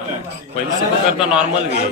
पहिले करता नॉर्मल घे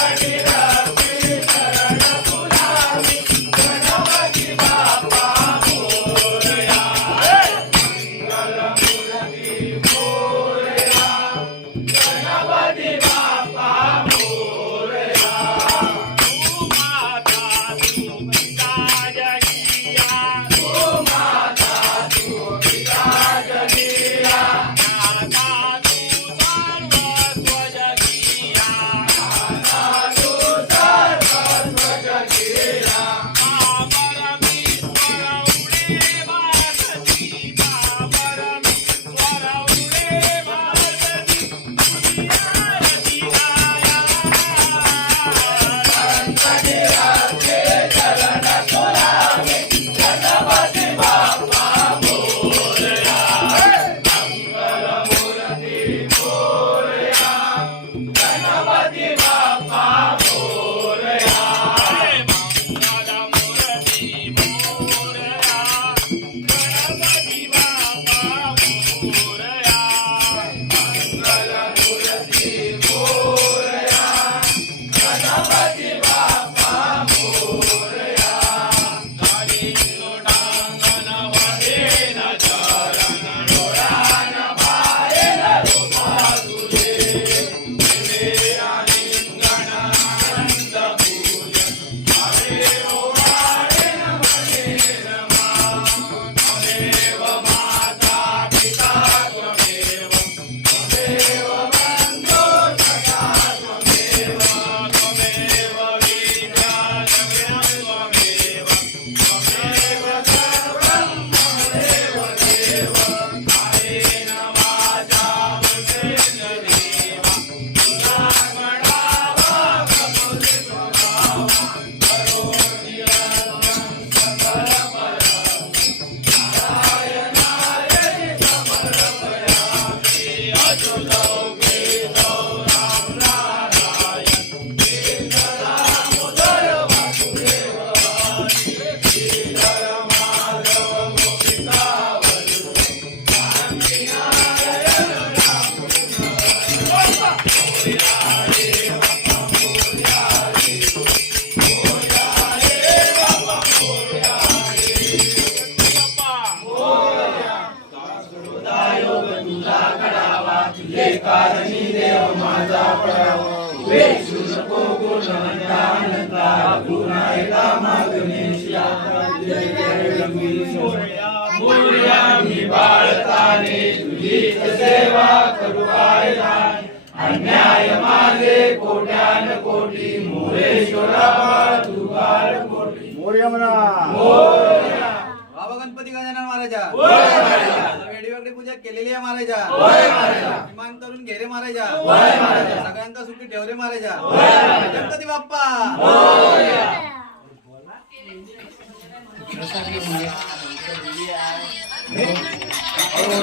Right. कारणी देव माझा पराव वेचू नको गुण म्हणता गुणा एका मागणे बोलूया मी बाळताने अन्याय माझे कोट्यान कोटी. मोरेश्वरा मोर्या म्हणा. बाबा गणपती गजानन महाराजा. केलेली आहे मारायच्या विमान करून घेरे मारायच्या सगळ्यांचा सुट्टी ठेवरे मारायच्या कधी बाप्पा.